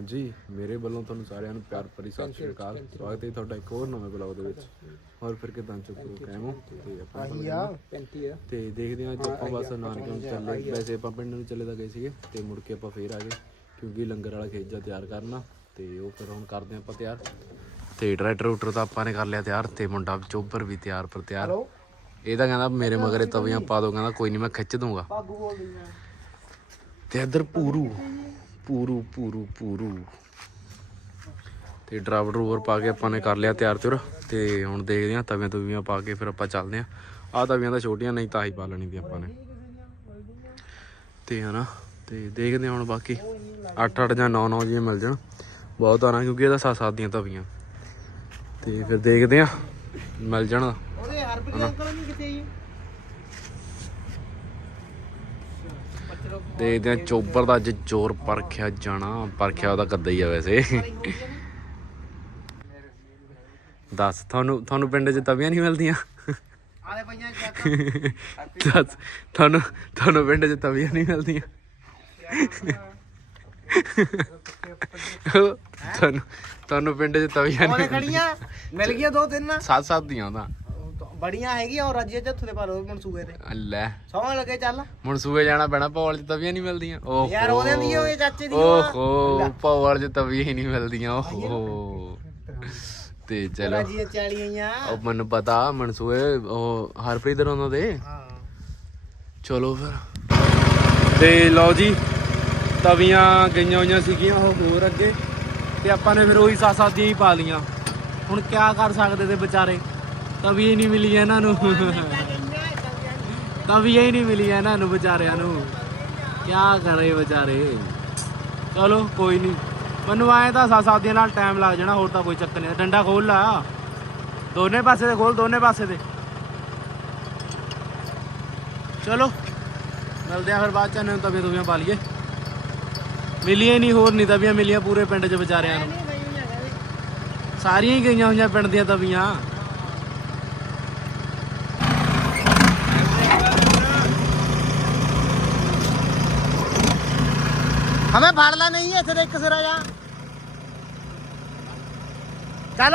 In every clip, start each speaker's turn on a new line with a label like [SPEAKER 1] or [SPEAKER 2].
[SPEAKER 1] ਹਾਂਜੀ ਮੇਰੇ ਵੱਲੋਂ ਤੁਹਾਨੂੰ ਸਾਰਿਆਂ ਨੂੰ ਪਿਆਰ ਭਰੀ ਸਤਿ ਸ਼੍ਰੀ ਅਕਾਲ। ਸਵਾਗਤ ਹੈ ਤੁਹਾਡਾ ਇੱਕ ਹੋਰ ਨਵੇਂ ਬਲੌਗ ਦੇ ਵਿੱਚ। ਹੋਰ ਫਿਰ ਕਿਦਾਂ ਚੁੱਕੋ ਕਾਇਮ ਹੋ? ਤੇ ਆਪਾਂ
[SPEAKER 2] ਆਹੀ ਆ। 35 ਆ।
[SPEAKER 1] ਤੇ ਦੇਖਦੇ ਹਾਂ ਅੱਜ ਆਪਾਂ ਬਸ ਨਾਨਕਿਆਂ ਨੂੰ ਚੱਲੇ। ਵੈਸੇ ਆਪਾਂ ਪਿੰਡ ਨੂੰ ਚੱਲੇ ਤਾਂ ਗਏ ਸੀਗੇ ਤੇ ਮੁੜ ਕੇ ਆਪਾਂ ਫੇਰ ਆ ਗਏ ਕਿਉਂਕਿ ਲੰਗਰ ਵਾਲਾ ਖੇਜਾ ਤਿਆਰ ਕਰਨਾ ਤੇ ਉਹ ਫਿਰ ਹੁਣ ਕਰਦੇ ਆਪਾਂ ਤਿਆਰ। ਤੇ ਟਰੈਕਟਰ ਟਰੂਟਰ ਤਾਂ ਆਪਾਂ ਨੇ ਕਰ ਲਿਆ ਤਿਆਰ ਤੇ ਮੁੰਡਾ ਚੋਬਰ ਵੀ ਤਿਆਰ ਪਰ ਤਿਆਰ। ਇਹ ਤਾਂ ਕਹਿੰਦਾ ਮੇਰੇ ਮਗਰੇ ਤਵੀਆਂ ਪਾ ਦੋ ਕਹਿੰਦਾ ਕੋਈ ਨਹੀਂ ਮੈਂ ਖਿੱਚ ਦੂੰਗਾ। ਤੇ ਇੱਧਰ ਪੂਰੂ। ਪੂਰੂ ਪੂਰੂ ਪੂਰੂ। ਤੇ ਡਰਾਈਵਰ ਰੂਵਰ ਪਾ ਕੇ ਆਪਾਂ ਨੇ ਕਰ ਲਿਆ ਤਿਆਰ ਤੁਰ ਤੇ ਹੁਣ ਦੇਖਦੇ ਹਾਂ ਤਵੀਆਂ ਤਵੀਆਂ ਪਾ ਕੇ ਫਿਰ ਆਪਾਂ ਚੱਲਦੇ ਹਾਂ। ਆਹ ਤਵੀਆਂ ਤਾਂ ਛੋਟੀਆਂ ਨਹੀਂ ਤਾਂ ਹੀ ਪਾ ਲੈਣੀ ਦੀ ਆਪਾਂ ਨੇ। ਤੇ ਹਨਾ ਤੇ ਦੇਖਦੇ ਹਾਂ ਹੁਣ ਬਾਕੀ। 8-8 ਜਾਂ 9-9 ਜੀ ਮਿਲ ਜਾਣ। ਬਹੁਤ ਆ ਨਾ ਕਿਉਂਕਿ ਇਹਦਾ ਸੱਤ ਸੱਤ ਦੀਆਂ ਤਵੀਆਂ। ਤੇ ਫਿਰ ਦੇਖਦੇ ਹਾਂ ਮਿਲ ਜਾਣ।
[SPEAKER 2] ਉਹਦੇ ਹਰਪ੍ਰੀਤ ਅੰਕਲ ਨਹੀਂ ਕਿੱਥੇ ਜੀ
[SPEAKER 1] ਦੇਖਦੇ ਹਾਂ ਚੋਬਰ ਦਾ ਅੱਜ ਜ਼ੋਰ ਪਰਖਿਆ ਜਾਣਾ ਪਰਖਿਆ ਉਹਦਾ ਕੱਦਾ ਹੀ ਆ ਵੈਸੇ। ਦੱਸ ਤੁਹਾਨੂੰ ਤੁਹਾਨੂੰ ਪਿੰਡ 'ਚ ਤਵੀਆਂ ਨਹੀਂ ਮਿਲਦੀਆਂ?
[SPEAKER 2] ਆਲੇ ਪਈਆਂ
[SPEAKER 1] ਦੱਸ ਤੁਹਾਨੂੰ ਤੁਹਾਨੂੰ ਪਿੰਡ 'ਚ ਤਵੀਆਂ ਨਹੀਂ ਮਿਲਦੀਆਂ? ਤੁਹਾਨੂੰ ਤੁਹਾਨੂੰ ਪਿੰਡ 'ਚ ਤਵੀਆਂ ਨਹੀਂ
[SPEAKER 2] ਮਿਲ ਗਈਆਂ ਦੋ ਤਿੰਨ।
[SPEAKER 1] ਸੱਤ ਸੱਤ ਦੀਆਂ ਤਾਂ
[SPEAKER 2] ਬੜੀਆਂ ਹੈਗੀਆਂ ਔਰ ਰੱਜੇ ਜੱਥੂ ਦੇ ਪਰ ਮਨਸੂਬੇ ਤੇ।
[SPEAKER 1] ਲੈ
[SPEAKER 2] ਸੌਂ ਲੱਗੇ ਚੱਲ।
[SPEAKER 1] ਮਨਸੂਬੇ ਜਾਣਾ ਪੈਣਾ ਪੌਲ 'ਚ ਤਵੀਆਂ ਨਹੀਂ ਮਿਲਦੀਆਂ। ਓਹੋ।
[SPEAKER 2] ਯਾਰ ਉਹਦੇ ਦੀ ਹੋਏ ਚਾਚੇ ਦੀ।
[SPEAKER 1] ਓਹੋ ਪੌਲ 'ਚ ਤਵੀਆਂ ਹੀ ਨਹੀਂ ਮਿਲਦੀਆਂ ਓਹੋ। ਤੇ ਚਲੋ।
[SPEAKER 2] ਰੱਜੀਆਂ ਚਾਲੀਆਂ
[SPEAKER 1] ਉਹ ਮੈਨੂੰ ਪਤਾ ਮਨਸੂਬੇ ਉਹ ਹਰਪ੍ਰੀਤ ਉਹਨਾਂ ਦੇ
[SPEAKER 2] ਹਾਂ।
[SPEAKER 1] ਚਲੋ ਫਿਰ। ਤੇ ਲਓ ਜੀ ਤਵੀਆਂ ਗਈਆਂ ਹੋਈਆਂ ਸੀਗੀਆਂ ਉਹ ਹੋਰ ਅੱਗੇ। ਤੇ ਆਪਾਂ ਨੇ ਫਿਰ ਉਹੀ ਸਾਥ ਦੀਆਂ ਹੀ ਪਾ ਲੀਆਂ ਹੁਣ ਕਿਆ ਕਰ ਸਕਦੇ ਤੇ ਵਿਚਾਰੇ? ਤਵੀ ਹੀ ਨਹੀਂ ਮਿਲੀ ਇਹਨਾਂ ਨੂੰ। ਤਵੀਆਂ ਹੀ ਨਹੀਂ ਮਿਲੀਆਂ ਇਹਨਾਂ ਨੂੰ ਵਿਚਾਰਿਆਂ ਨੂੰ। ਕਿਆ ਕਰੇ ਵਿਚਾਰੇ। ਚਲੋ ਕੋਈ ਨਹੀਂ। ਮੈਨੂੰ ਆਏ ਤਾਂ ਸਾਥ ਸਾਥ ਦੀਆਂ ਨਾਲ ਟਾਈਮ ਲੱਗ ਜਾਣਾ ਹੋਰ ਤਾਂ ਕੋਈ ਚੱਕਰ ਨਹੀਂ। ਡੰਡਾ ਖੋਲ ਲਾ। ਦੋਨੇ ਪਾਸੇ ਤੇ ਖੋਲ ਦੋਨੇ ਪਾਸੇ ਤੇ। ਚਲੋ ਮਿਲਦੇ ਆ ਫਿਰ ਬਾਅਦ ਚ ਇਹਨਾਂ ਨੂੰ ਤਵੀਆਂ ਤਵੀਆਂ ਪਾ ਲਈਏ। ਮਿਲੀਆਂ ਨਹੀਂ ਹੋਰ ਨਹੀਂ ਤਵੀਆਂ ਮਿਲੀਆਂ ਪੂਰੇ ਪਿੰਡ 'ਚ ਵਿਚਾਰਿਆਂ ਨੂੰ। ਸਾਰੀਆਂ ਹੀ ਗਈਆਂ ਹੋਈਆਂ ਪਿੰਡ ਦੀਆਂ ਤਵੀਆਂ।
[SPEAKER 2] ਹਮੇ ਫੜ ਲੈ ਨਹੀਂ ਇੱਥੇ ਤੇ ਇੱਕ ਸਿਰਾ ਜਾ ਚੱਲ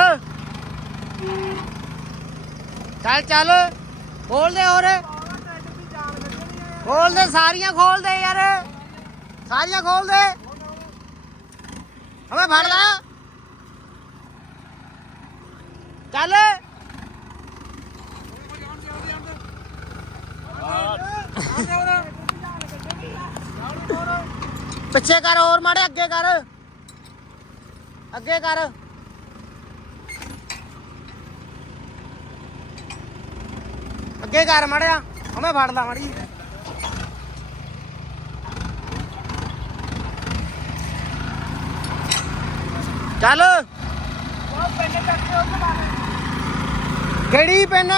[SPEAKER 2] ਚੱਲ ਚੱਲ ਖੋਲ ਦੇ ਹੋਰ ਖੋਲ ਦੇ ਸਾਰੀਆਂ ਖੋਲ ਦੇ ਯਾਰ ਸਾਰੀਆਂ ਖੋਲ ਦੇ ਹਮੇ ਫੜ ਲੈ ਚੱਲ ਪਿੱਛੇ ਕਰ ਹੋਰ ਮਾੜੇ ਅੱਗੇ ਕਰ। ਅੱਗੇ ਕਰ। ਅੱਗੇ ਕਰ ਮਾੜਿਆ ਹਮੇ ਫੜ ਲਾ ਮਾੜੀ ਚੱਲ। ਕਿਹੜੀ ਪੈਨ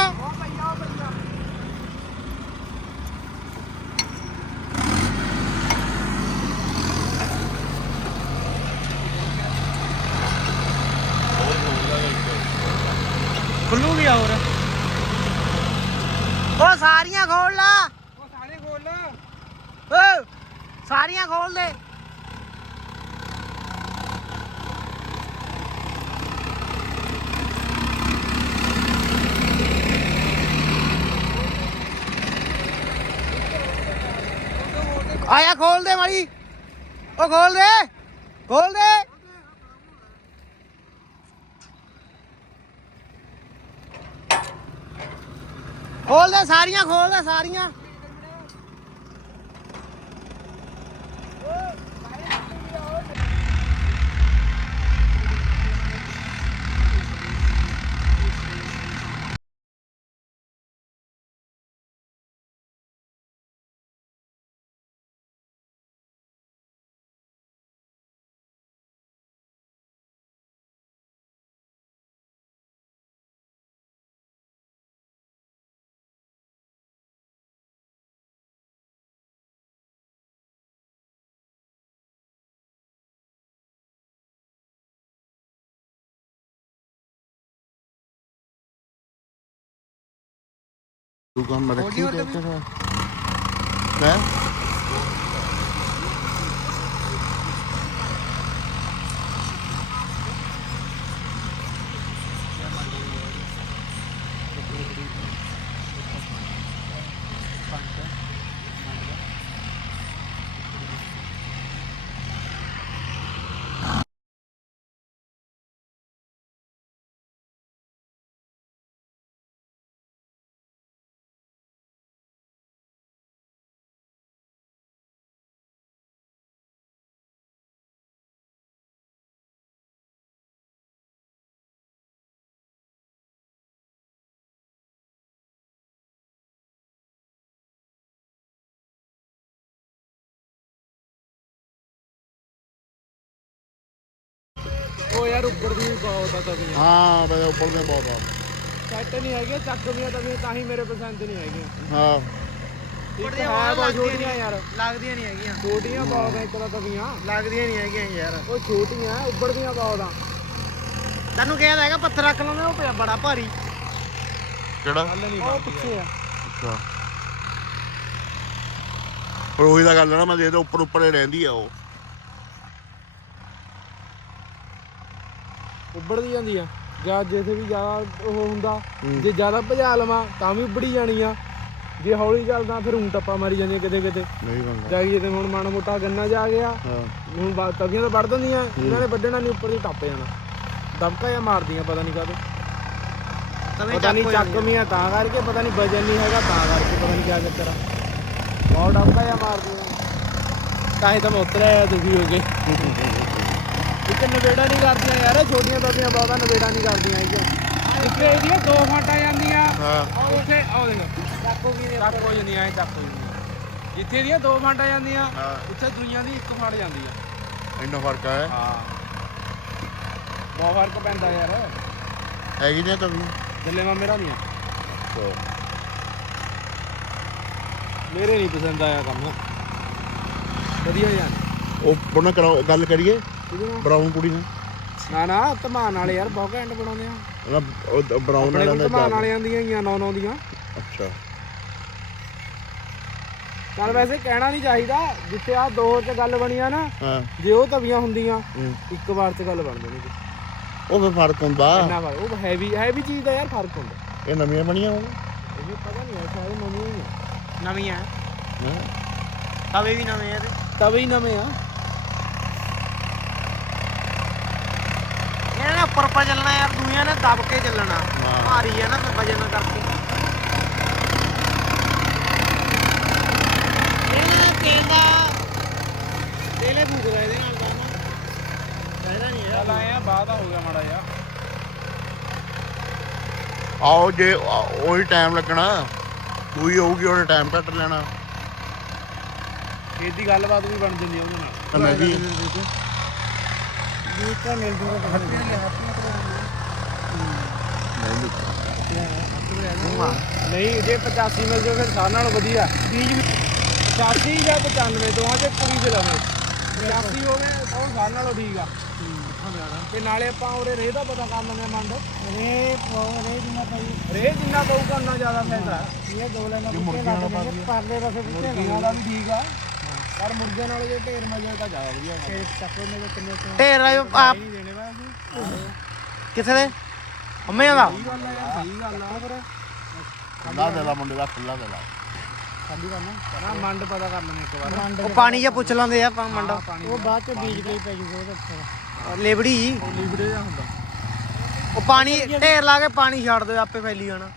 [SPEAKER 1] ਖੁੱਲੂ ਗਿਆ ਹੋਰ
[SPEAKER 2] ਉਹ ਸਾਰੀਆਂ ਖੋਲ ਲਾ
[SPEAKER 3] ਉਹ ਸਾਰੇ ਖੋਲ ਲਾ
[SPEAKER 2] ਓ ਸਾਰੀਆਂ ਖੋਲ ਦੇ ਆਇਆ ਖੋਲ ਦੇ ਮਾੜੀ। ਉਹ ਖੋਲ ਦੇ ਖੋਲ ਦੇ। ਖੋਲ ਦੇ ਸਾਰੀਆਂ, ਖੋਲ ਦੇ ਸਾਰੀਆਂ।
[SPEAKER 4] ਤੂੰ ਕੰਮ ਰੱਖੀ ਤੇ ਫਿਰ ਮੈਂ
[SPEAKER 3] ਯਾਰ ਉੱਪਰ ਦੀ ਬਹੁਤ ਆ ਤਵੀਆਂ।
[SPEAKER 4] ਹਾਂ ਬਈ ਉੱਪਰ ਦੇ ਬਹੁਤ ਆ।
[SPEAKER 3] ਸੈੱਟ ਨਹੀਂ ਹੈਗੀਆਂ ਚੱਕਵੀਆਂ ਤਵੀਆਂ ਤਾਂ ਹੀ ਮੇਰੇ ਪਸੰਦ ਨਹੀਂ ਹੈਗੀਆਂ।
[SPEAKER 4] ਹਾਂ।
[SPEAKER 3] ਹੈ ਬਹੁਤ ਛੋਟੀਆਂ ਯਾਰ।
[SPEAKER 5] ਲੱਗਦੀਆਂ ਨਹੀਂ ਹੈਗੀਆਂ।
[SPEAKER 3] ਛੋਟੀਆਂ ਬਹੁਤ ਆ ਇੱਕ ਤਾਂ ਤਵੀਆਂ।
[SPEAKER 5] ਲੱਗਦੀਆਂ ਨਹੀਂ ਹੈਗੀਆਂ ਯਾਰ।
[SPEAKER 3] ਉਹ ਛੋਟੀਆਂ ਉੱਪਰਦੀਆਂ ਬਹੁਤ ਆ।
[SPEAKER 5] ਤੈਨੂੰ ਕਿਹਾ ਤਾਂ ਹੈਗਾ ਪੱਥਰ ਰੱਖ ਲਾਉਂਦੇ ਉਹ ਪਿਆ ਬੜਾ ਭਾਰੀ।
[SPEAKER 4] ਕਿਹੜਾ?
[SPEAKER 3] ਹੱਲ ਨਹੀਂ
[SPEAKER 5] ਉਹ ਪਿੱਛੇ ਆ।
[SPEAKER 4] ਅੱਛਾ। ਪਰ ਉਹੀ ਤਾਂ ਗੱਲ ਹੈ ਨਾ ਮੈਂ ਦੇ ਉੱਪਰ ਉੱਪਰ ਹੀ ਰਹਿੰਦੀ ਆ ਉਹ।
[SPEAKER 3] ਉੱਬੜਦੀ ਜਾਂਦੀ ਆ। ਜਾਂ ਜਿੱਥੇ ਵੀ ਜ਼ਿਆਦਾ ਉਹ ਹੁੰਦਾ। ਜੇ ਜ਼ਿਆਦਾ ਭਜਾ ਲਵਾਂ ਤਾਂ ਵੀ ਉੱਬੜੀ ਜਾਣੀ ਆ। ਜੇ ਹੌਲੀ ਚੱਲਦਾ ਫਿਰ ਊਂ ਟੱਪਾ ਮਾਰੀ ਜਾਂਦੀਆਂ ਕਿਤੇ ਕਿਤੇ।
[SPEAKER 4] ਨਹੀਂ ਬੰਦਾ।
[SPEAKER 3] ਤੇ ਹੁਣ ਮਾੜਾ ਮੋਟਾ ਗੰਨਾ ਜਾ ਗਿਆ
[SPEAKER 4] ਹਾਂ।
[SPEAKER 3] ਹੁਣ ਤਵੀਆਂ ਤਾਂ ਵੱਢ ਦਿੰਦੀਆਂ ਇਹਨਾਂ ਨੇ ਵੱਢਣਾ ਨਹੀਂ ਉੱਪਰ ਦੀ ਟੱਪ ਜਾਣਾ। ਦਬਕਾ ਜਾਂ ਮਾਰਦੀਆਂ ਪਤਾ ਨਹੀਂ ਕਾਹਦੇ
[SPEAKER 5] ਤਵੇਂ
[SPEAKER 3] ਪਤਾ ਨਹੀਂ
[SPEAKER 5] ਚੱਕ ਹੋ ਜਾਂਦੀ
[SPEAKER 3] ਚੱਕਵੀਆਂ ਤਾਂ ਕਰਕੇ ਪਤਾ ਨਹੀਂ ਵਜਨ ਨਹੀਂ ਹੈਗਾ ਤਾਂ ਕਰਕੇ ਪਤਾ ਨਹੀਂ ਕਿਆ ਚੱਕਰ ਆ। ਬਹੁਤ ਦਬਕਾ ਜਾਂ ਮਾਰਦੀਆਂ। ਤਾਂ ਹੀ ਤਾਂ ਮੈਂ ਉਤਰਿਆ ਦੁਖੀ ਹੋ ਗਏ ਇੱਕ ਨਵੇੜਾ ਨਹੀਂ ਕਰਦੀਆਂ ਯਾਰ ਛੋਟੀਆਂ ਤਵੀਆਂ ਬਹੁਤਾ ਨਵੇੜਾ ਨਹੀਂ ਕਰਦੀਆਂ ਇਹ ਜਿੱਥੇ ਇਹਦੀਆਂ ਦੋ ਫਾਂਟਾਂ ਜਾਂਦੀਆਂ।
[SPEAKER 4] ਹਾਂ।
[SPEAKER 3] ਉੱਥੇ ਆਹ ਦੇਖ ਚੱਕ ਹੋ ਗਈ ਚੱਕ ਹੋ ਜਾਂਦੀਆਂ ਐ ਚੱਕ ਹੋ ਜਾਂਦੀਆਂ ਜਿੱਥੇ ਦੀਆਂ ਦੋ ਫਾਂਟਾਂ ਜਾਂਦੀਆਂ
[SPEAKER 4] ਹਾਂ।
[SPEAKER 3] ਉੱਥੇ ਦੁਨੀਆਂ ਦੀ ਇੱਕ ਫਾਂਟ ਜਾਂਦੀ ਆ।
[SPEAKER 4] ਇੰਨਾ ਫ਼ਰਕ ਹੈ
[SPEAKER 3] ਹਾਂ। ਬਹੁਤ ਫ਼ਰਕ ਪੈਂਦਾ ਯਾਰ।
[SPEAKER 4] ਹੈਗੀ ਨੇ ਤਾਂ ਵੀ।
[SPEAKER 3] ਜੱਲੇ ਮਾ ਮੇਰਾ ਨਹੀਂ ਆ। ਮੇਰੇ ਨਹੀਂ ਪਸੰਦ ਆਇਆ ਕੰਮ। ਵਧੀਆ ਯਾਰ
[SPEAKER 4] ਉਹ ਬਣਾ ਕਰਾਓ ਗੱਲ ਕਰੀਏ? ਬਰਾਊਨ ਕੁੜੀ ਨੇ
[SPEAKER 3] ਨਾ ਨਾ ਧਮਾਨ ਵਾਲੇ ਯਾਰ ਬਹੁਤ ਘੈਂਟ ਬਣਾਉਂਦੇ ਆ।
[SPEAKER 4] ਉਹਦਾ ਬਰਾਊਨ
[SPEAKER 3] ਆਪਣੇ ਕੋਲ ਧਮਾਨ ਵਾਲੇ ਆਂਦੀਆਂ ਹੀ ਆ ਨੌ ਨੌ ਦੀਆਂ।
[SPEAKER 4] ਅੱਛਾ।
[SPEAKER 3] ਚੱਲ ਵੈਸੇ ਕਹਿਣਾ ਨਹੀਂ ਚਾਹੀਦਾ ਜਿੱਥੇ ਆ ਦੋ ਚ ਗੱਲ ਬਣੀ ਆ ਨਾ
[SPEAKER 4] ਹਾਂ।
[SPEAKER 3] ਜੇ ਉਹ ਤਵੀਆਂ ਹੁੰਦੀਆਂ
[SPEAKER 4] ਹੂੰ।
[SPEAKER 3] ਇੱਕ ਵਾਰ ਚ ਗੱਲ ਬਣ ਜਾਣੀ
[SPEAKER 4] ਉਹ ਫਿਰ ਫ਼ਰਕ ਹੁੰਦਾ।
[SPEAKER 3] ਇੰਨਾ ਫ਼ਰਕ ਉਹ ਹੈਵੀ ਹੈਵੀ ਚੀਜ਼ ਦਾ ਯਾਰ ਫ਼ਰਕ ਹੁੰਦਾ।
[SPEAKER 4] ਇਹ ਨਵੀਆਂ ਬਣੀਆਂ ਹੁਣ।
[SPEAKER 3] ਇਹ ਪਤਾ ਨਹੀਂ ਹੈ ਸ਼ਾਇਦ ਨਵੀਂ ਹੀ ਆ।
[SPEAKER 5] ਨਵੀਆਂ।
[SPEAKER 4] ਹੈਂ?
[SPEAKER 5] ਤਵੇ ਵੀ ਨਵੇਂ ਆ ਤੇ।
[SPEAKER 3] ਤਵੇ ਹੀ ਨਵੇਂ ਆ।
[SPEAKER 5] ਇਹਨਾਂ ਨੇ ਉੱਪਰ ਉੱਪਰ ਚੱਲਣਾ ਯਾਰ ਦੂਈਆਂ ਨੇ ਦਬ ਕੇ ਚੱਲਣਾ।
[SPEAKER 4] ਹਾਂ।
[SPEAKER 5] ਭਾਰੀ ਆ ਨਾ ਫਿਰ ਵਜਨ ਕਰਕੇ। ਇਹਨਾਂ ਤੇਲ ਦਾ ਤੇਲੇ ਫੂਕਦਾ ਇਹਦੇ ਨਾਲ ਤਾਂ। ਨਾ ਫਾਇਦਾ ਨਹੀਂ
[SPEAKER 3] ਚੱਲ ਆਏ ਆ ਬਾਅਦ ਹੋ ਗਿਆ ਮਾੜਾ ਜਿਹਾ।
[SPEAKER 4] ਆਓ ਜੇ ਆ- ਉਹੀ ਟਾਈਮ ਲੱਗਣਾ ਕੋਈ ਹੋਊਗੀ ਉਹਨੇ ਟਾਈਮ ਕੱਟ ਲੈਣਾ।
[SPEAKER 3] ਖੇਤ ਦੀ ਗੱਲਬਾਤ ਵੀ ਬਣ ਜਾਂਦੀ ਆ ਉਹਦੇ ਨਾਲ।
[SPEAKER 4] ਤਾਂ ਮੈਂ ਵੀ
[SPEAKER 5] ਵੀ ਤਾਂ ਮਿਲ ਜੂਗਾ
[SPEAKER 3] ਨਹੀਂ ਜੇ 85 ਮਿਲ ਜਾਵੇ ਫਿਰ ਸਾਰਿਆਂ ਨਾਲੋਂ ਵਧੀਆ ਬੀਜ 85 ਜਾਂ 95 ਦੋਵਾਂ ਚ ਕੁੜੀ ਦੇ ਲਵੇ 85 ਹੋਵੇ ਤਾਂ ਉਹ ਸਾਰਿਆਂ ਨਾਲੋਂ ਠੀਕ ਆ ਤੇ ਨਾਲੇ ਆਪਾਂ ਉਰੇ ਰੇਹ ਦਾ ਪਤਾ ਕਰ ਲੈਂਦੇ ਆ ਮੰਡ
[SPEAKER 5] ਰੇ ਰੇ ਜਿੰਨਾ ਪਈ
[SPEAKER 3] ਰੇਹ ਜਿੰਨਾ ਪਊਗਾ ਉਨਾ ਜ਼ਿਆਦਾ ਫਾਇਦਾ
[SPEAKER 5] ਇਹ ਦੋ ਲੈਣਾ ਬੁੱਕੇ ਲੱਗ ਜਾਣਗੇ ਪਰਲੇ ਪਾਸੇ ਬੁੱਕੇ
[SPEAKER 3] ਮੁਰਗੀਆਂ ਦਾ ਵੀ ਠੀਕ ਆ ਪਰ ਮੁਰਗਿਆਂ ਨਾਲ ਜੇ ਢੇਰ ਮਿਲ ਜਾਏ ਤਾਂ ਜ਼ਿਆਦਾ ਵਧੀਆ ਹੋਣਾ
[SPEAKER 5] ਚੱਕੋ ਮੇਰੇ ਕਿੰਨੇ ਢੇਰ ਆ
[SPEAKER 3] ਨਹੀਂ ਦੇਣੇ ਵਾ ਅਸੀਂ
[SPEAKER 5] ਕਿੱਥੇ ਦੇ ਅੰਮੇ ਦਾ
[SPEAKER 3] ਸਹੀ ਗੱਲ ਆ ਯਾਰ ਸਹੀ ਗੱਲ ਆ। ਫਿਰ
[SPEAKER 4] ਖੁੱਲਾ ਦੇ ਲਾ ਮੁੰਡੇ ਦਾ ਖੁੱਲਾ ਦੇ ਲਾ।
[SPEAKER 3] ਖਾਲੀ ਕਰਨਾ। ਕਰਾਂ ਮੰਡ ਪਤਾ ਕਰ ਲੈਣੇ ਇੱਕ ਵਾਰ।
[SPEAKER 5] ਉਹ ਪਾਣੀ ਜਾਂ ਪੁੱਛ ਲਾਂਦੇ ਆ ਆਪਾਂ ਮੰਡਾ।
[SPEAKER 3] ਪਾਣੀ
[SPEAKER 5] ਉਹ ਬਾਅਦ ਚ ਬੀਜ ਕੇ ਪੈ ਜੂਗਾ ਉਹਦੇ ਉੱਪਰ। ਲੇਬੜੀ। ਜੀ
[SPEAKER 3] ਲਿਬੜੇ ਦਾ ਹੁੰਦਾ।
[SPEAKER 5] ਉਹ ਪਾਣੀ ਢੇਰ ਲਾ ਕੇ ਪਾਣੀ ਛੱਡ ਦਿਓ ਆਪੇ ਫੈਲੀ ਜਾਣਾ।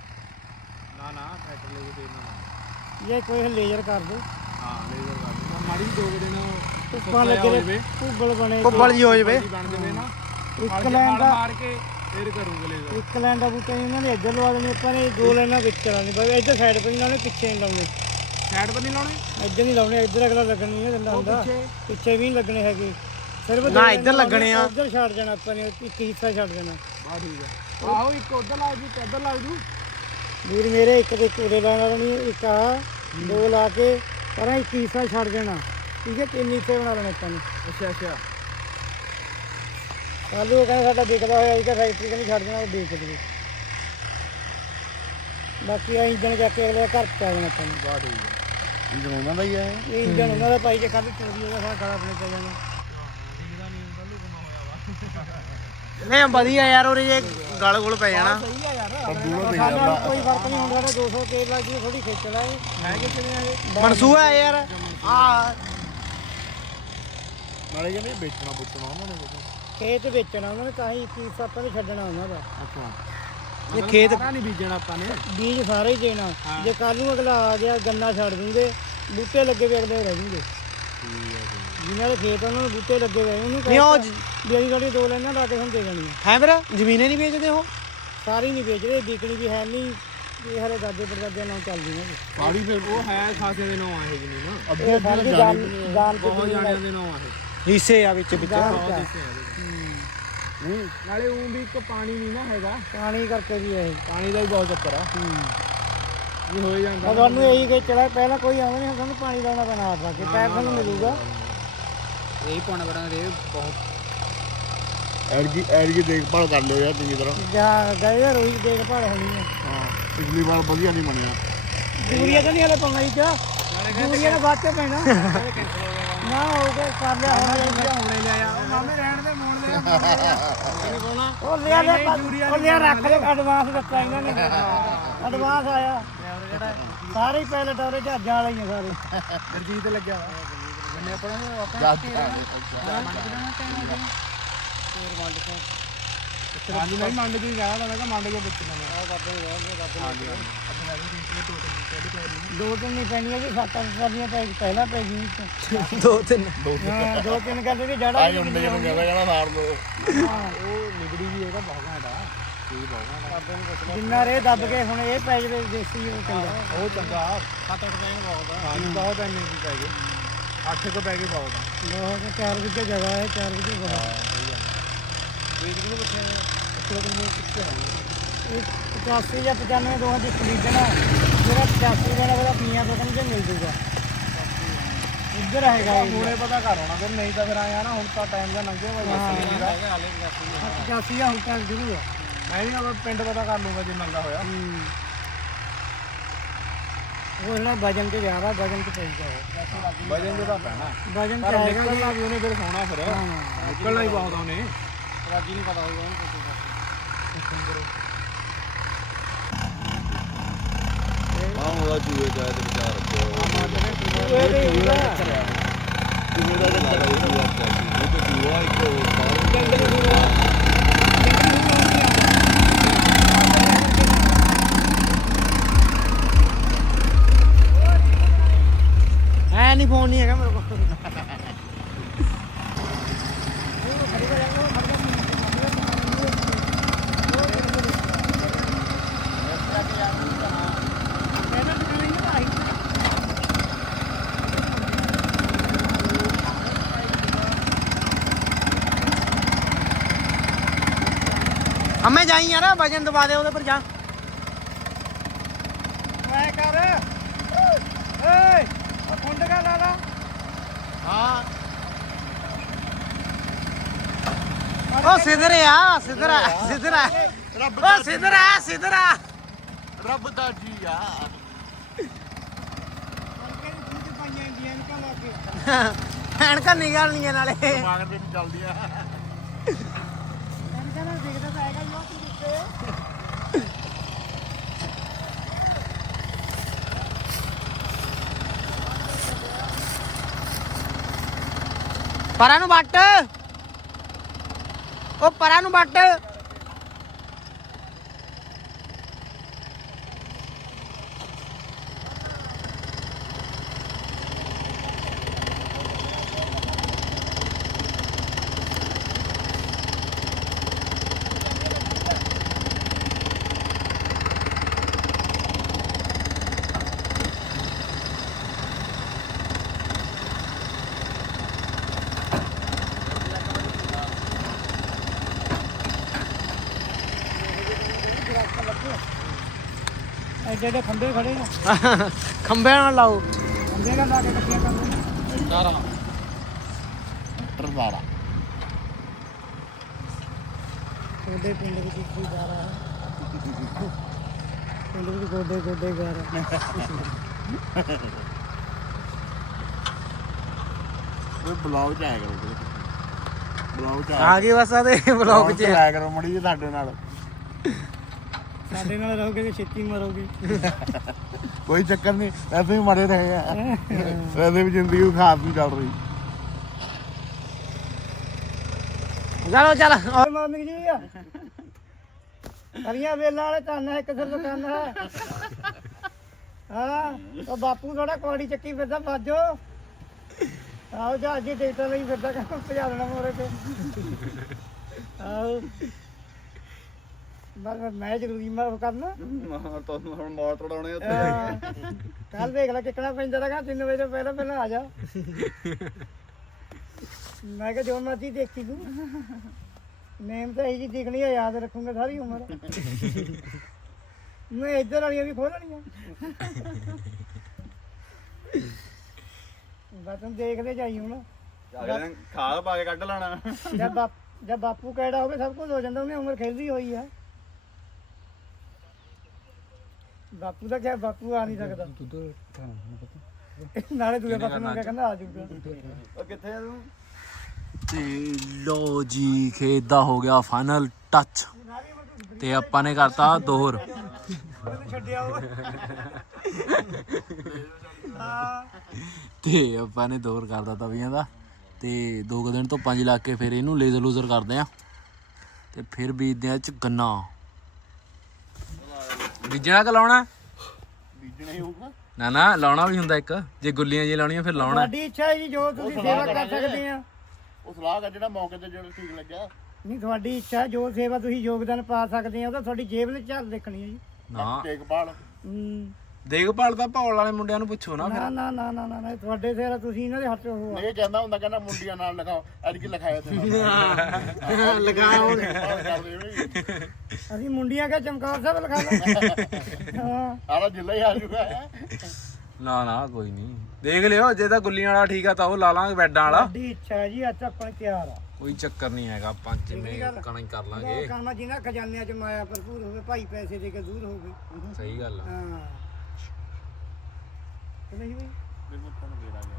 [SPEAKER 3] ਨਾ ਨਾ ਟਰੈਕਟਰ ਲੈ ਕੇ ਨਾਲ
[SPEAKER 5] ਇਹ ਕੋਈ ਲੇਜ਼ਰ ਕਰ ਦੋ।
[SPEAKER 3] ਹਾਂ ਲੇਜ਼ਰ ਮਾੜੀ ਜਿਹੀ ਦੋ ਕੁ ਦਿਨ
[SPEAKER 5] ਉੱਪਰ ਲੱਗੇ ਦੇ ਕੁੱਬਲ ਬਣੇ ਕੁੱਬਲ ਜੀ ਹੋ ਜਵੇ
[SPEAKER 3] ਬਣ ਜਵੇ ਨਾ।
[SPEAKER 5] ਇੱਕ
[SPEAKER 3] ਹਲ
[SPEAKER 5] ਲਾਈਨ ਦਾ
[SPEAKER 3] ਮਾਰ ਕੇ ਫਿਰ ਕਰੂੰਗੇ ਲੇਜ਼ਰ
[SPEAKER 5] ਇੱਕ ਲਾਈਨ ਦਾ ਬੂਟਾ ਇਹਨਾਂ ਨੇ ਇੱਧਰ ਲਵਾ ਦੇਣੇ ਆਪਾਂ ਨੇ ਦੋ ਲਾਈਨਾਂ ਵਿੱਚ ਚਲਾਉਣੀ ਬਈ ਇੱਧਰ ਸਾਈਡ ਪਰ ਨਹੀਂ ਲਾਉਣੇ ਪਿੱਛੇ ਨਹੀਂ ਲਾਉਣੇ।
[SPEAKER 3] ਸਾਈਡ ਪਰ ਨਹੀਂ ਲਾਉਣੇ?
[SPEAKER 5] ਇੱਧਰ ਨਹੀਂ ਲਾਉਣੇ ਇੱਧਰ ਅਗਲਾ ਲੱਗਣ ਨਹੀਂ ਹੈ ਦਿੰਦਾ ਹੁੰਦਾ
[SPEAKER 3] ਪਿੱਛੇ?
[SPEAKER 5] ਪਿੱਛੇ ਵੀ ਨਹੀਂ ਲੱਗਣੇ ਹੈਗੇ। ਸਿਰਫ
[SPEAKER 2] ਨਾ ਇੱਧਰ ਲੱਗਣੇ ਆ।
[SPEAKER 5] ਇੱਧਰ ਛੱਡ ਦੇਣਾ ਆਪਾਂ ਨੇ ਇੱਕ ਹਿੱਸਾ ਛੱਡ ਦੇਣਾ
[SPEAKER 3] ਬਾ ਠੀਕ ਆ। ਆਹੋ ਇੱਕ ਉਧਰ ਲਾ ਜੀ ਇੱਕ ਉਧਰ ਲਾ ਜੂ।
[SPEAKER 5] ਵੀਰ ਮੇਰੇ ਇੱਕ ਦੇ ਕੋਲੇ ਲਾਉਣਾ ਨਹੀਂ ਇੱਕ ਆ ਦੋ ਲਾ ਕੇ ਪਰ ਇੱਕ ਹਿੱਸਾ ਛੱਡ ਦੇਣਾ। ਠੀਕ ਹੈ ਤਿੰਨ ਹਿੱਸੇ ਬਣਾ ਲੈਣੇ ਆਪਾਂ ਨੇ।
[SPEAKER 3] ਅੱਛਾ ਅੱਛਾ।
[SPEAKER 5] ਕੱਲ੍ਹ ਉਹ ਕਹਿੰਦਾ ਸਾਡਾ ਵਿਕਦਾ ਹੋਇਆ ਇਹ ਤਾਂ ਫੈਕਟਰੀ ਕਹਿੰਦੀ ਛੱਡ ਦੇਣਾ ਉਹ ਵੇਚ ਦੇਵੇ। ਬਾਕੀ ਆ ਇੰਜਣ ਚੱਕ ਕੇ ਅਗਲੇ ਦਾ ਘਰ ਪਾ ਦੇਣਾ ਆਪਾਂ ਨੇ।
[SPEAKER 3] ਬਾ ਠੀਕ ਆ
[SPEAKER 4] ਇਹ ਉਹਨਾਂ ਦਾ ਹੀ ਹੈ।
[SPEAKER 5] ਇਹ ਇੰਜਣ ਉਹਨਾਂ ਦਾ ਪਾਈ ਜੇ ਕੱਲ ਚੋਰੀ ਹੋਇਆ ਸਾਡਾ ਗਲਾ ਆਪਣੇ ਪੈ ਜਾਣਾ।
[SPEAKER 2] ਨਹੀਂ ਵਧੀਆ ਯਾਰ ਉਰੇ ਜੇ ਗਲ ਗੁਲ ਪੈ ਜਾਣਾ।
[SPEAKER 3] ਸਹੀ ਆ ਯਾਰ।
[SPEAKER 5] ਸਾਡਾ ਕੋਈ ਫ਼ਰਕ ਨਹੀਂ ਹੁੰਦਾ ਤਾਂ 200 ਤੇਲ ਲੱਗ ਜੀ ਥੋੜੀ ਖਿੱਚ ਲਾ ਇਹ
[SPEAKER 3] ਮੈਂ ਕਿੱਥੇ ਨੇ ਆਏ
[SPEAKER 2] ਮਨਸੂਆ ਹੈ ਯਾਰ। ਆ।
[SPEAKER 4] ਨਾਲੇ ਕਹਿੰਦੇ ਵੇਚਣਾ ਪੁੱਛਣਾ ਉਹਨਾਂ ਨੇ।
[SPEAKER 5] ਖੇਤ ਵੇਚਣਾ ਉਹਨਾਂ ਨੇ ਤਾਂ ਹੀ ਹਿੱਸਾ ਆਪਾਂ ਨੇ ਛੱਡਣਾ ਉਹਨਾਂ ਦਾ।
[SPEAKER 4] ਅੱਛਾ।
[SPEAKER 2] ਇਹ ਖੇਤ
[SPEAKER 3] ਨਹੀਂ ਬੀਜਣਾ ਆਪਾਂ ਨੇ।
[SPEAKER 5] ਬੀਜ ਸਾਰੇ ਹੀ ਦੇਣਾ। ਜੇ ਕੱਲ ਨੂੰ ਅਗਲਾ ਆ ਗਿਆ ਗੰਨਾ ਛੱਡ ਦਿੰਦੇ ਬੂਟੇ ਲੱਗੇ ਵੀ ਅਗਲੇ ਰਹਿ ਜੂਗੇ। ਜਿਨ੍ਹਾਂ ਦੇ ਖੇਤ ਆ, ਉਹਨਾਂ ਨੂੰ ਬੂਟੇ ਲੱਗੇ ਹੋਏ ਉਹਨੂੰ
[SPEAKER 2] ਨਹੀਂ ਉਹ
[SPEAKER 5] ਜਿਹੜੀ ਜਿਹੜੀ ਦੋ ਲੈਣਾ ਲਾ ਕੇ ਹੁਣ ਦੇ ਦੇਣੀਆਂ।
[SPEAKER 2] ਹੈ ਫਿਰ ਜ਼ਮੀਨੇ ਨਹੀਂ ਵੇਚਦੇ ਉਹ?
[SPEAKER 5] ਸਾਰੀ ਨਹੀਂ ਵੇਚਦੇ ਵਿਕਣੀ ਵੀ ਹੈ ਨਹੀਂ ਇਹ ਹਰੇ ਦਾਦੇ ਪੜਦਾਦੇ ਨਾਲ ਚੱਲਦੀ ਨਾ
[SPEAKER 4] ਸਾੜੀ ਫਿਰ
[SPEAKER 3] ਉਹ ਹੈ ਖਾਸੇ ਦੇ ਨਾਂ ਆਏ ਜੀ ਨਹੀਂ ਨਾ।
[SPEAKER 4] ਅੱਧੇ
[SPEAKER 5] ਇਹ
[SPEAKER 4] ਅੱਧੇ
[SPEAKER 5] ਸਾਡੀ
[SPEAKER 4] ਤਾਂ
[SPEAKER 5] ਜਾਨ
[SPEAKER 4] ਜਾਣੀ
[SPEAKER 5] ਜਾਨ
[SPEAKER 3] ਬਹੁਤ
[SPEAKER 5] ਤੇ
[SPEAKER 3] ਜਾਣਿਆਂ ਦੇ ਨਾਂ ਆਏ
[SPEAKER 2] ਹਿੱਸੇ ਆ ਵਿੱਚ ਵਿੱਚ।
[SPEAKER 3] ਬਹੁਤ
[SPEAKER 5] ਚ
[SPEAKER 3] ਹਿੱਸੇ ਆ ਇਹਦੇ।
[SPEAKER 5] ਨਹੀਂ
[SPEAKER 2] ਨਾਲੇ ਉਂ ਵੀ ਇੱਕ ਪਾਣੀ ਨਹੀਂ ਨਾ ਹੈਗਾ।
[SPEAKER 5] ਪਾਣੀ ਕਰਕੇ ਵੀ ਇਹ।
[SPEAKER 2] ਪਾਣੀ ਦਾ ਵੀ ਬਹੁਤ ਚੱਕਰ ਆ।
[SPEAKER 5] ਹੂੰ।
[SPEAKER 2] ਇਹ ਹੋ ਹੀ ਜਾਂਦਾ
[SPEAKER 5] ਤੁਹਾਨੂੰ ਇਹੀ ਕਿ ਚਲਾ ਪਹਿਲਾਂ ਕੋਈ ਆਉਂਦਾ ਨਹੀਂ ਤੁਹਾਨੂੰ ਪਾਣੀ ਲਾਉਣਾ ਪੈਣਾ ਆਪ ਕੇ ਪੈਪ ਤੁਹਾਨੂੰ ਮਿਲੂਗਾ।
[SPEAKER 2] ਇਹ ਪਾਉਣਾ ਕਰਾਂਗੇ ਬਹੁਤ
[SPEAKER 4] ਐਰਗੀ ਐਰਗੀ ਦੇਖਭਾਲ ਕਰ ਲਿਓ ਯਾਰ ਚੰਗੀ ਤਰ੍ਹਾਂ
[SPEAKER 5] ਜਾਂ ਗਏ ਰੋਈ ਦੇਖਭਾਲ ਹੋਣੀ ਹੈ
[SPEAKER 4] ਹਾਂ ਪਿਛਲੀ ਵਾਰ ਵਧੀਆ ਨਹੀਂ ਬਣਿਆ।
[SPEAKER 5] ਯੂਰੀਆ ਤਾਂ ਨਹੀਂ ਹਲੇ ਪਾਉਣਾ ਹੀ ਚਾ ਯੂਰੀਆ ਤਾਂ ਬਾਅਦ ਚ ਪੈਣਾ। ਨਾ ਹੋਊਗਾ ਕਰ ਲਿਆ ਹੁਣ
[SPEAKER 2] ਹੁਣੇ ਲਿਆ ਉਹ ਮਾਮੇ ਰਹਿਣ ਦੇ ਮੋੜ ਦੇ।
[SPEAKER 5] ਉਹ ਲਿਆ ਲਿਆ ਉਹ ਲਿਆ ਰੱਖ ਲੈ ਐਡਵਾਂਸ ਦਿੱਤਾ ਇਹਨਾਂ ਨੇ। ਐਡਵਾਂਸ ਆਇਆ। ਸਾਰੇ ਪਹਿਲੇ ਟੋਰੇ ਜਹਾਜ਼ਾਂ ਵਾਲੇ ਹੀ ਆ ਸਾਰੇ।
[SPEAKER 2] ਗਰਜੀਤ ਲੱਗਿਆ ਵਾ ਬੰਨੇ ਆਪਣਾ ਆਪਾਂ
[SPEAKER 4] ਜੱਜ
[SPEAKER 2] ਹਾਂਜੀ ਨਹੀਂ ਮੰਡ ਕੇ ਗਿਆ ਮੈਂ ਕਿਹਾ ਮੰਡ ਕੇ ਪੁੱਛਣਾ ਮੈਂ
[SPEAKER 5] ਦੋ ਤਿੰਨ ਨਹੀਂ ਪੈਣੀਆਂ ਜੀ ਸੱਤ ਅੱਠ ਕਰਨੀਆਂ ਪੈ ਪਹਿਲਾਂ ਪੈ ਗਈ
[SPEAKER 2] ਦੋ ਤਿੰਨ।
[SPEAKER 5] ਹਾਂ ਦੋ ਤਿੰਨ ਕਰਦੇ ਵੀ ਜੜਾ
[SPEAKER 4] ਆਈ ਹੁੰਦੇ ਜਿਹਨੂੰ ਕਹਿੰਦਾ ਕਹਿੰਦਾ ਸਾਰ ਦੋ।
[SPEAKER 2] ਉਹ ਨਿਗੜੀ ਵੀ ਹੈਗਾ ਬਹੁਤ ਘਾਟਾ ਇਹ ਬਹੁਤ ਘਾਟਾ
[SPEAKER 5] ਜਿੰਨਾ ਰੇ ਦੱਬ ਕੇ ਹੁਣ ਇਹ ਪੈ ਜਵੇ ਦੇਸੀ ਉਹ ਚੰਗਾ।
[SPEAKER 2] ਉਹ ਚੰਗਾ। 7-8 ਪੈਣ ਬਹੁਤ ਆ। ਬਹੁਤ ਐਨੇ ਵੀ ਪੈ ਗਏ 8 ਕੁ ਪੈ ਗਏ ਬਹੁਤ ਆ
[SPEAKER 5] ਲੋਹ ਕੇ ਚਾਰ ਵਿਗੇ ਜਗ੍ਹਾ ਹੈ ਚਾਰ ਵਿਗੇ ਬਹੁਤ।
[SPEAKER 2] ਵੇਚ ਕਿਉਂ ਪੁੱਛਿਆ ਕਿਲੋ ਕਿਲੋ ਕਿੱਥੇ ਹੈ
[SPEAKER 5] ਇਹ 85 ਜਾਂ 95 ਦੋਹਾਂ ਦੀ ਖਰੀਦਣਾ ਜਿਹੜਾ 85 ਦੇਣਾ ਉਹਦਾ ਪੀਆਂ ਨਹੀਂ ਜੇ ਮਿਲ ਜੂਗਾ। ਇੱਧਰ ਹੈਗਾ ਇਹ।
[SPEAKER 2] ਹੁਣੇ ਪਤਾ ਕਰ ਆਉਣਾ ਫਿਰ ਨਹੀਂ ਤਾਂ ਫਿਰ ਆਇਆ ਨਾ ਹੁਣ ਤਾਂ ਟਾਈਮ ਦਾ ਲੰਘਿਆ ਵਾ ਬਸ ਹੈਗਾ ਹਾਲੇ
[SPEAKER 5] 85 ਜਾਂ ਹੁਣ ਤੱਕ ਜ਼ਰੂਰ ਆ।
[SPEAKER 2] ਮੈਂ ਵੀ ਆਪਾਂ ਪਿੰਡ ਪਤਾ ਕਰ ਲੂੰਗਾ ਜੇ ਮਿਲਦਾ ਹੋਇਆ।
[SPEAKER 5] ਉਹ ਜਿਹੜਾ ਵਜਨ ਤੇ ਜ਼ਿਆਦਾ ਵਜਨ ਤੇ ਪੈਂਦਾ ਉਹ।
[SPEAKER 2] ਵਜਨ ਦੇ ਤਾਂ ਪੈਣਾ।
[SPEAKER 5] ਵਜਨ
[SPEAKER 2] ਪਰ
[SPEAKER 5] ਤੇ ਆਏਗਾ
[SPEAKER 2] ਨਿਕਲਣਾ ਵੀ ਉਹਨੇ ਫਿਰ ਸੋਣਾ ਫਿਰ। ਨਿਕਲਣਾ ਹੀ ਬਹੁਤ ਆ ਉਹਨੇ।
[SPEAKER 5] ਰਾਜੀ ਨਹੀਂ ਪਤਾ ਹੋਊਗਾ।
[SPEAKER 4] ਹਾਂ ਉਹਦਾ ਚੂਹੇ ਦਾ ਤੇ ਵਿਚਾਰ ਰੱਖਿਆ
[SPEAKER 5] ਇਹ ਤੇ ਹੁੰਦਾ
[SPEAKER 4] ਚੂਹੇ ਦਾ ਤੇ ਵਿਚਾਰ ਉਹ ਚੂਹਾ ਉਹ ਤੇ ਚੂਹਾ ਇੱਕ
[SPEAKER 5] ਫੋਨ ਨਹੀਂ ਹੈਗਾ ਮੇਰੇ ਕੋਲ।
[SPEAKER 2] ਹਮੇ ਜਾਈ ਯਾਰ ਵਜਨ ਦਬਾ ਦੇ ਉਹਦੇ ਪਰ ਜਾ
[SPEAKER 5] ਮੈਂ ਕਰ ਏ ਆ ਕੁੰਡਗਾ ਲਾ ਲਾ
[SPEAKER 4] ਹਾਂ
[SPEAKER 2] ਉਹ ਸਿੱਧਰ ਆ ਸਿੱਧਰ ਆ ਸਿੱਧਰ ਆ।
[SPEAKER 4] ਰੱਬ
[SPEAKER 2] ਉਹ ਸਿੱਧਰ ਆ ਸਿੱਧਰ ਆ।
[SPEAKER 4] ਰੱਬ ਦਾ ਜੀ ਆ।
[SPEAKER 5] ਕੇ
[SPEAKER 2] ਐਨਕਾਂ ਨਿਗਲਣੀਆਂ ਨਾਲੇ।
[SPEAKER 4] ਦਿਮਾਗ ਤੇ ਨਹੀਂ ਚੱਲਦੀ ਆ
[SPEAKER 5] ਮੈਂ ਕਹਿੰਦਾ ਦੇਖਦਾ ਤਾਂ ਹੈਗਾ ਯੋ ਤੂੰ ਦਿੱਤੇ?
[SPEAKER 2] ਪਰਾਂ ਨੂੰ ਵੱਟ। ਉਹ ਪਰਾਂ ਨੂੰ ਵੱਟ।
[SPEAKER 5] ਐਡੇ ਖੰਭੇ ਖੜੇ ਨੇ।
[SPEAKER 2] ਖੰਬੇ ਨਾਲ ਲਾਓ।
[SPEAKER 5] ਖੰਭੇ ਨਾਲ ਲਾ ਕੇ ਕੱਟੀਆਂ ਕਰਦੇ
[SPEAKER 4] ਸਾਰਾ ਟਰਵਾਰਾ
[SPEAKER 5] ਉਹਦੇ ਪਿੰਡ ਵਿੱਚ ਕੀ ਜਾ ਰਹਾ ਹੈ। ਪਿੰਡ ਵਿੱਚ ਗੋਡੇ ਗੋਡੇ ਗਾ ਰਹਾ
[SPEAKER 4] ਉਹ ਬਲੌਗ ਚ ਆਇਆ ਕਰੋ ਬਲੌਗ ਚ
[SPEAKER 2] ਆ ਗਈ ਬਸ ਆਦੇ ਬਲੌਗ 'ਚ।
[SPEAKER 4] ਆਇਆ ਕਰੋ ਮੜੀ ਜੀ ਸਾਡੇ ਨਾਲ।
[SPEAKER 5] ਸਾਡੇ ਨਾਲ ਰਹੋਗੇ ਤੇ ਛੇਤੀ ਮਰੋਗੇ?
[SPEAKER 4] ਕੋਈ ਚੱਕਰ ਨਹੀਂ ਐਸੇ ਹੀ ਮਰੇ ਰਹੇ ਆ। ਵੈਸੇ ਵੀ ਜ਼ਿੰਦਗੀ ਖਾਸ ਨਹੀਂ ਚੱਲ ਰਹੀ।
[SPEAKER 2] ਚਲੋ ਚੱਲ।
[SPEAKER 5] ਔਰ ਮਾਮੀ ਜੀ ਆ। ਕਰੀਆਂ ਵੇਲਾਂ ਵਾਲੇ ਕੰਨ ਹੈ ਇੱਕ ਸਿਰ ਕੰਨ ਹੈ ਹਾਂ ਉਹ ਬਾਪੂ ਥੋੜਾ ਕੋੜੀ ਚੱਕੀ ਫਿਰਦਾ ਬਾਜੋ ਆਓ ਜਾ ਅੱਜ ਡੇਟਾ ਲਈ ਫਿਰਦਾ ਕਹਿੰਦਾ ਭਜਾ ਦੇਣਾ ਮੋਰੇ ਤੇ। ਆਓ ਬਸ ਮੈਂ ਜ਼ਰੂਰੀ ਮਾਫ ਕਰਨਾ।
[SPEAKER 4] ਹਾਂ ਤੁਹਾਨੂੰ ਹੁਣ ਮੌਤ ਤੜਾਉਣੇ
[SPEAKER 5] ਕੱਲ ਦੇਖ ਲੈ ਕਿੱਕਣਾ ਪੈਂਦਾ ਲਗਾ 3 ਵਜੇ ਤੋਂ ਪਹਿਲਾਂ ਪਹਿਲਾਂ ਆ ਜਾ। ਮੈਂ ਕਿਹਾ ਜੋ ਮਰਜ਼ੀ ਦੇਖੀ ਤੂੰ। ਨੇਮ ਤਾਂ ਇਹ ਜੀ ਦਿਖਣੀ ਆ ਯਾਦ ਰੱਖੂੰਗਾ ਸਾਰੀ ਉਮਰ। ਮੈਂ ਇੱਧਰ ਵਾਲੀਆਂ ਵੀ ਖੋਲਣੀਆਂ ਹੁਣ ਦੇਖਦੇ ਜਾਈ ਹੁਣ।
[SPEAKER 2] ਖਾਲ ਪਾ ਕੇ ਕੱਢ ਲੈਣਾ।
[SPEAKER 5] ਜਦ ਬਾਪ ਜਦ ਬਾਪੂ ਕਿਹੜਾ ਹੋਵੇ ਸਭ ਕੁਝ ਹੋ ਜਾਂਦਾ ਉਹਨੇ ਉਮਰ ਖੇਲਦੀ ਹੋਈ ਆ। ਬਾਪੂ ਦਾ ਕਿਹਾ ਬਾਪੂ ਆ ਨਹੀਂ ਸਕਦਾ। ਨਾਲੇ ਦੂਏ ਪਾਸੇ ਨੂੰ ਕਿਹਾ ਕਹਿੰਦਾ ਆ ਜਾਊਗਾ।
[SPEAKER 2] ਉਹ ਕਿੱਥੇ ਆ ਤੂੰ?
[SPEAKER 3] ਤੇ ਲੋ ਜੀ ਦਾ ਹੋ ਗਿਆ ਫਾਈਨਲ ਟੱਚ ਤੇ ਆਪਾਂ ਨੇ ਕਰਤਾ ਦੋਹਰ।
[SPEAKER 5] ਛੱਡਿਆ ਉਹ ਹਾਂ
[SPEAKER 3] ਤੇ ਆਪਾਂ ਨੇ ਦੋਹਰ ਕਰਦਾ ਤਵੀਆਂ ਦਾ। ਤੇ ਦੋ ਕੁ ਦਿਨ ਤੋਂ ਪੰਜ ਲਾ ਕੇ ਫਿਰ ਇਹਨੂੰ ਲੇਜ਼ਰ ਲੂਜ਼ਰ ਕਰਦੇ ਆ। ਤੇ ਫਿਰ ਬੀਜਦੇ ਆ ਚ ਗੰਨਾ। ਬੀਜਣਾ ਕਿ ਲਾਉਣਾ?
[SPEAKER 4] ਬੀਜਣਾ ਹੀ ਹੋਊਗਾ।
[SPEAKER 3] ਨਾ ਨਾ ਲਾਉਣਾ ਵੀ ਹੁੰਦਾ ਇੱਕ। ਜੇ ਗੁੱਲੀਆਂ ਜੀ ਲਾਉਣੀਆਂ ਫਿਰ ਲਾਉਣਾ।
[SPEAKER 5] ਤੁਹਾਡੀ ਇੱਛਾ ਹੈ ਜੀ ਜੋ ਤੁਸੀਂ ਸੇਵਾ ਕਰ ਸਕਦੇ ਆ।
[SPEAKER 4] ਉਹ ਸਲਾਹ ਕਰ ਜਿਹੜਾ ਮੌਕੇ ਤੇ ਜਿਹੜਾ ਠੀਕ ਲੱਗਿਆ।
[SPEAKER 5] ਨਹੀਂ ਤੁਹਾਡੀ ਇੱਛਾ ਹੈ, ਜੋ ਸੇਵਾ ਤੁਸੀਂ ਯੋਗਦਾਨ ਪਾ ਸਕਦੇ ਆ ਉਹ ਤਾਂ ਤੁਹਾਡੀ ਜੇਬ ਵਿੱਚ ਝਾਲ ਦੇਖਣੀ ਹੈ ਜੀ।
[SPEAKER 3] ਨਾ।
[SPEAKER 4] ਦੇਖਭਾਲ
[SPEAKER 5] ਹੂੰ।
[SPEAKER 3] ਦੇਖਭਾਲ ਤਾਂ ਭੌਲ ਵਾਲੇ ਮੁੰਡਿਆਂ ਨੂੰ ਪੁੱਛੋ ਨਾ
[SPEAKER 5] ਨਾ ਨਾ ਨਾ ਨਾ ਨਾ ਨਾ, ਤੁਹਾਡੇ ਸੇਰਾ ਤੁਸੀਂ ਇਹਨਾਂ ਦੇ ਹੱਥ ਹੋ
[SPEAKER 4] ਇਹ ਕਹਿੰਦਾ ਹੁੰਦਾ ਕਹਿੰਦਾ ਮੁੰਡੀਆਂ ਨਾਲ ਲਿਖਾਓ ਅੱਜ ਕੀ ਲਿਖਾਇਆ ਤੇ
[SPEAKER 5] ਲਗਾਓ ਅਸੀਂ ਮੁੰਡੀਆਂ ਕਾ ਚਮਕੌਰ ਸਾਹਿਬ ਲਿਖਾ ਲਓ ਹਾਂ।
[SPEAKER 4] ਜ਼ਿਲ੍ਹਾ ਹੀ ਆ ਜੂਗਾ।
[SPEAKER 3] ਨਾ ਨਾ ਕੋਈ ਨਹੀਂ ਦੇਖ ਲਿਓ ਜੇ ਤਾਂ ਗੁੱਲੀਆਂ ਵਾਲਾ ਠੀਕ ਆ ਤਾਂ ਉਹ ਲਾ ਲਾਂਗੇ ਬੈਡਾਂ ਵਾਲਾ।
[SPEAKER 5] ਤੁਹਾਡੀ ਇੱਛਾ ਹੈ ਜੀ ਅੱਜ ਆਪਣੇ ਤਿਆਰ ਆ।
[SPEAKER 3] ਕੋਈ ਚੱਕਰ ਨਹੀਂ ਹੈਗਾ ਆਪਾਂ ਜਿਵੇਂ ਕਣਾ ਹੀ ਕਰ ਲਾਂਗੇ।
[SPEAKER 5] ਕੰਮ ਜਿਹਨਾਂ ਖਜ਼ਾਨਿਆਂ ਚ ਮਾਇਆ ਭਰਪੂਰ ਹੋਵੇ ਭਾਈ ਪੈਸੇ ਦੇ ਕੇ ਦੂਰ ਹੋਵੇ।
[SPEAKER 3] ਸਹੀ ਗੱਲ ਆ।
[SPEAKER 5] ਹਾਂ। ਤੇ ਨਹੀਂ ਬਈ
[SPEAKER 4] ਮੇਰੇ ਮੁੱਠਾਂ ਨੂੰ ਫੇਰ ਆ ਗਿਆ।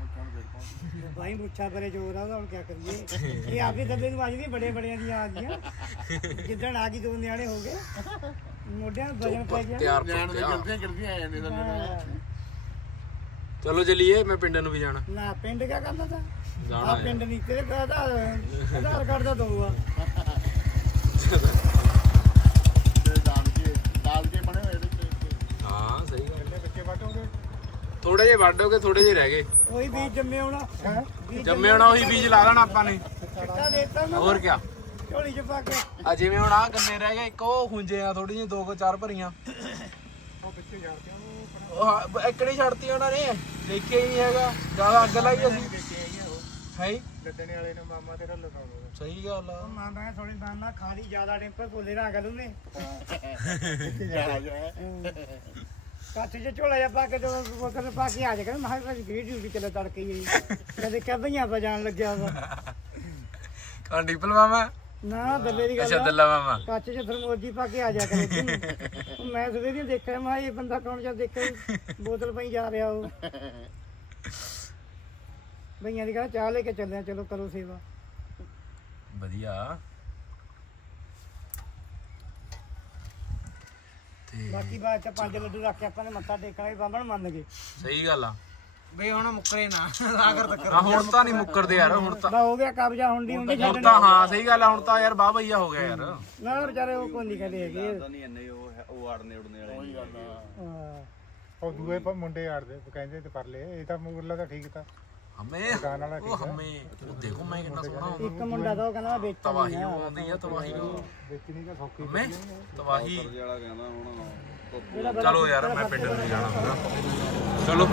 [SPEAKER 4] ਮੁੱਠਾਂ ਨੂੰ ਫੇਰ ਪਹੁੰਚ
[SPEAKER 5] ਭਾਈ ਮੁੱਛਾ ਪਰੇ ਜੋਰ ਆ ਉਹਦਾ ਹੁਣ ਕੀ ਕਰੀਏ? ਇਹ ਆਪੇ ਦੱਬੇ ਨੂੰ ਵੱਜਦੀ ਬੜੇ ਬੜਿਆਂ ਦੀਆਂ ਆ ਗਈਆਂ। ਜਿੱਦਣ ਆ ਗਈ ਦੋ ਨਿਆਣੇ ਹੋ ਗਏ। ਮੋਢਿਆਂ ਨੂੰ ਵਜਨ ਪੈ ਗਿਆ।
[SPEAKER 3] ਤਿਆਰ ਹੋ
[SPEAKER 4] ਦੇ ਆ ਜਾਂਦੇ
[SPEAKER 5] ਹਾਂ।
[SPEAKER 3] ਚਲੋ ਚਲੀਏ ਮੈਂ ਪਿੰਡ ਨੂੰ ਵੀ ਜਾਣਾ।
[SPEAKER 5] ਨਾ ਪਿੰਡ ਕਿਆ ਕਰਦਾ ਤਾ?
[SPEAKER 3] ਜਾਣਾ
[SPEAKER 5] ਆ ਪਿੰਡ ਨਹੀਂ ਤੇਰੇ ਕੋਲ ਆਧਾਰ ਆਧਾਰ ਕਾਰਡ ਦਾ ਦੋ ਆ
[SPEAKER 4] ਤੇ ਦਾਲ ਕੇ ਦਾਲ ਕੇ ਬਣੇ ਹੋਏ ਇਹਦੇ ਤੇ
[SPEAKER 3] ਹਾਂ ਸਹੀ ਗੱਲ
[SPEAKER 2] ਬੱਚੇ ਵਾਟੋਗੇ
[SPEAKER 3] ਥੋੜੇ ਜਿਹੇ ਵੱਢੋਗੇ ਥੋੜੇ ਜਿਹੇ ਰਹਿ ਗਏ।
[SPEAKER 5] ਉਹੀ ਬੀਜ ਜੰਮੇ ਹੋਣਾ।
[SPEAKER 3] ਜੰਮੇ ਹੋਣਾ ਉਹੀ ਬੀਜ ਲਾ ਲੈਣਾ ਆਪਾਂ ਨੇ।
[SPEAKER 5] ਚਿੱਟਾ ਦੇਤਾ ਨਾ
[SPEAKER 3] ਹੋਰ ਕੀ
[SPEAKER 5] ਝੋਲੀ ਚ ਪਾ ਕੇ।
[SPEAKER 3] ਆ ਜਿਵੇਂ ਹੁਣ ਆ ਗੰਨੇ ਰਹਿ ਗਏ ਇੱਕ ਉਹ ਹੁੰਜੇ ਆ ਥੋੜੀ ਜਿਹੀ ਦੋ ਕੋ ਚਾਰ ਭਰੀਆਂ।
[SPEAKER 2] ਉਹ ਬੱਚੇ ਯਾਰ
[SPEAKER 3] ਉਹ ਹਾਂ, ਇੱਕੜੀ ਛੱਡਤੀ ਉਹਨਾਂ ਨੇ ਦੇਖਿਆ ਹੀ ਨਹੀਂ ਹੈਗਾ। ਜ਼ਿਆਦਾ ਅੱਗ ਲਾਈ ਅਸੀਂ। ਹੈ ਹੀ?
[SPEAKER 2] ਲੱਦਣੇ ਵਾਲੇ ਨੂੰ ਮਾਮਾ ਤੇਰਾ ਲਗਾਉਣਾ
[SPEAKER 3] ਸਹੀ ਗੱਲ ਆ।
[SPEAKER 5] ਮਾਂ ਮੈਂ ਥੋੜੀ ਬਾਰ ਨਾਲ ਖਾਲੀ ਜ਼ਿਆਦਾ ਟੈਂਪਰ ਬੋਲੇ ਨਾ ਗੱਲ ਉਹਨੇ।
[SPEAKER 4] ਜਾ ਜਾ
[SPEAKER 5] ਕੱਚ ਚ ਝੋਲਾ ਜਿਹਾ ਪਾ ਕੇ ਤੇ ਉਹ ਕਹਿੰਦੇ ਪਾ ਕੇ ਆ ਜਾ ਕਹਿੰਦਾ ਮੈਂ ਕਿਹਾ ਵੀ ਡਿਊਟੀ ਚੱਲੇ ਤੜਕੇ ਹੀ ਕਦੇ ਕਬਈਆਂ ਪਾ ਜਾਣ ਲੱਗਿਆ ਵਾ।
[SPEAKER 3] ਕਾਂਡੀ ਪਲਵਾਵਾ
[SPEAKER 5] ਨਾ ਦੱਲੇ ਦੀ ਗੱਲ
[SPEAKER 3] ਅੱਛਾ
[SPEAKER 5] ਆ।
[SPEAKER 3] ਦੱਲਾ ਮਾਮਾ।
[SPEAKER 5] ਕੱਚ ਚ ਥਰਮੋਜੀ ਪਾ ਕੇ ਆ ਜਾ ਕਰੇ ਮੈਂ ਸਵੇਰੇ ਦੇਖਿਆ ਮੈਂ ਕਿਹਾ ਇਹ ਬੰਦਾ ਕੌਣ ਜਾਂ ਦੇਖਿਆ ਬੋਤਲ ਪਈ ਜਾ ਰਿਹਾ ਉਹ। ਭਈਆਂ ਦੀ ਕਹਿੰਦਾ ਚਾਹ ਲੈ ਕੇ ਚੱਲੇ ਆ, ਚਲੋ ਕਰੋ ਸੇਵਾ।
[SPEAKER 3] ਵਧੀਆ। ਤੇ
[SPEAKER 5] ਬਾਕੀ ਬਾਅਦ ਚ ਪੰਜ ਲੱਡੂ ਰੱਖ ਕੇ ਆਪਾਂ ਨੇ ਮੱਥਾ ਟੇਕਣਾ ਬਾਬਣ ਮੰਨ ਗਏ।
[SPEAKER 3] ਸਹੀ ਗੱਲ ਆ।
[SPEAKER 5] ਬਈ ਹੁਣ ਮੁੱਕਰੇ ਨਾ। ਆਖਰ ਤੱਕ
[SPEAKER 3] ਆ ਹੁਣ ਤਾਂ ਨਹੀਂ ਮੁੱਕਰਦੇ ਯਾਰ ਹੁਣ ਤਾਂ
[SPEAKER 5] ਬਾ ਹੋ ਗਿਆ ਕਬਜ਼ਾ ਹੁੰਦੀ ਹੁੰਦੀ
[SPEAKER 3] ਹੁਣ ਤਾਂ ਹਾਂ ਸਹੀ ਗੱਲ ਆ ਹੁਣ ਤਾਂ ਯਾਰ ਬਾਹ ਭਈਆ ਹੋ ਗਿਆ ਯਾਰ।
[SPEAKER 5] ਨਾ ਵਿਚਾਰੇ ਉਹ ਕੋਈ ਨਹੀਂ ਕਹਦੇ ਹੈਗੇ।
[SPEAKER 2] ਨਹੀਂ ਇੰਨੇ ਉਹ ਹੈ- ਉਹ ਆੜਨੇ ਉੜਨੇ ਵਾਲੇ
[SPEAKER 4] ਉਹੀ ਗੱਲ ਆ।
[SPEAKER 5] ਹਾਂ।
[SPEAKER 2] ਉਹ ਦੂਏ ਪ- ਮੁੰਡੇ ਆੜਦੇ ਕਹਿੰਦੇ ਤੇ ਪਰ ਲਏ ਇਹ ਤਾਂ ਮੁਰਲਾ ਤਾਂ ਠੀਕ ਤਾਂ।
[SPEAKER 3] ਹਮੇ। ਉਹ ਹਮੇ। ਉਹ ਦੇਖੋ ਮੈਂ ਕਿੰਨਾ ਸੋਹਣਾ ਹੁੰਦਾ।
[SPEAKER 5] ਇੱਕ ਮੁੰਡਾ ਤਾਂ ਉਹ ਕਹਿੰਦਾ ਮੈਂ ਵੇਚਣਾ
[SPEAKER 3] ਤਵਾਹੀ ਆਉਂਦੀ ਆ ਤਵਾਹੀ
[SPEAKER 2] ਵੇਚਣੀ ਤਾਂ ਸੌਖੀ
[SPEAKER 3] ਹਮੇ। ਤਵਾਹੀ
[SPEAKER 2] ਵਾਲਾ ਕਹਿੰਦਾ ਹੁਣ
[SPEAKER 3] ਚਲੋ ਯਾਰ ਮੈਂ ਪਿੰਡ ਨੂੰ ਜਾਣਾ ਹੁੰਦਾ। ਚਲੋ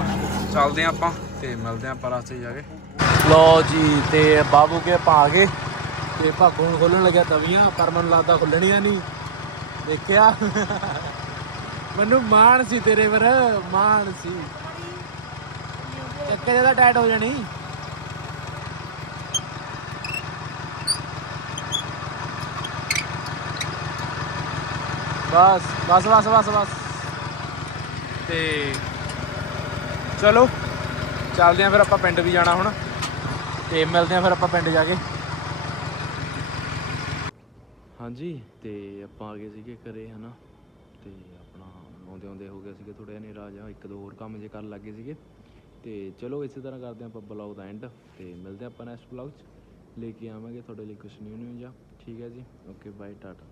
[SPEAKER 3] ਚੱਲਦੇ ਆਂ ਆਪਾਂ ਤੇ ਮਿਲਦੇ ਆਂ ਆਪਾਂ ਰਸਤੇ ਜਾ ਕੇ। ਲੋ ਜੀ ਤੇ ਬਾਬੂ ਕੇ ਆਪਾਂ ਆ ਗਏ। ਤੇ ਭਾਗੋਂ ਨੂੰ ਖੋਲਣ ਲੱਗਿਆ ਤਵੀਆਂ ਪਰ ਮੈਨੂੰ ਲੱਗਦਾ ਖੁੱਲਣੀਆਂ ਨਹੀਂ। ਦੇਖਿਆ? ਮੈਨੂੰ ਮਾਣ ਸੀ ਤੇਰੇ ਪਰ ਮਾਣ ਸੀ। ਚੱਕੇ ਜ਼ਿਆਦਾ ਟਾਈਟ ਹੋ ਜਾਣੀ। ਬਸ ਬਸ ਬਸ ਬਸ ਬਸ। ਤੇ ਚਲੋ, ਚੱਲਦੇ ਆਂ ਫਿਰ ਆਪਾਂ ਪਿੰਡ ਵੀ ਜਾਣਾ ਹੁਣ। ਤੇ ਮਿਲਦੇ ਆਂ ਫਿਰ ਆਪਾਂ ਪਿੰਡ ਜਾ ਕੇ। ਹਾਂਜੀ, ਤੇ ਆਪਾਂ ਆ ਗਏ ਸੀਗੇ ਘਰੇ, ਹਨਾ। ਤੇ ਆਪਣਾ ਆਉਂਦੇ ਆਉਂਦੇ ਹੋ ਗਿਆ ਸੀਗੇ ਥੋੜਾ ਹਨੇਰਾ ਜਿਹਾ, ਇੱਕ ਦੋ ਹੋਰ ਕੰਮ ਜੇ ਕਰਨ ਲੱਗੇ ਸੀਗੇ। ਤੇ ਚਲੋ ਇਸੇ ਤਰ੍ਹਾਂ ਕਰਦੇ ਆਂ ਆਪਾਂ ਬਲੌਗ ਦਾ ਐਂਡ ਤੇ ਮਿਲਦੇ ਆਂ ਆਪਾਂ ਨੈਕਸਟ ਬਲੌਗ 'ਚ। ਲੈ ਕੇ ਆਵਾਂਗੇ ਤੁਹਾਡੇ ਲਈ ਕੁਝ ਨਿਊ ਨਿਊ ਜਾਂ ਠੀਕ ਹੈ ਜੀ? Okay bye Tata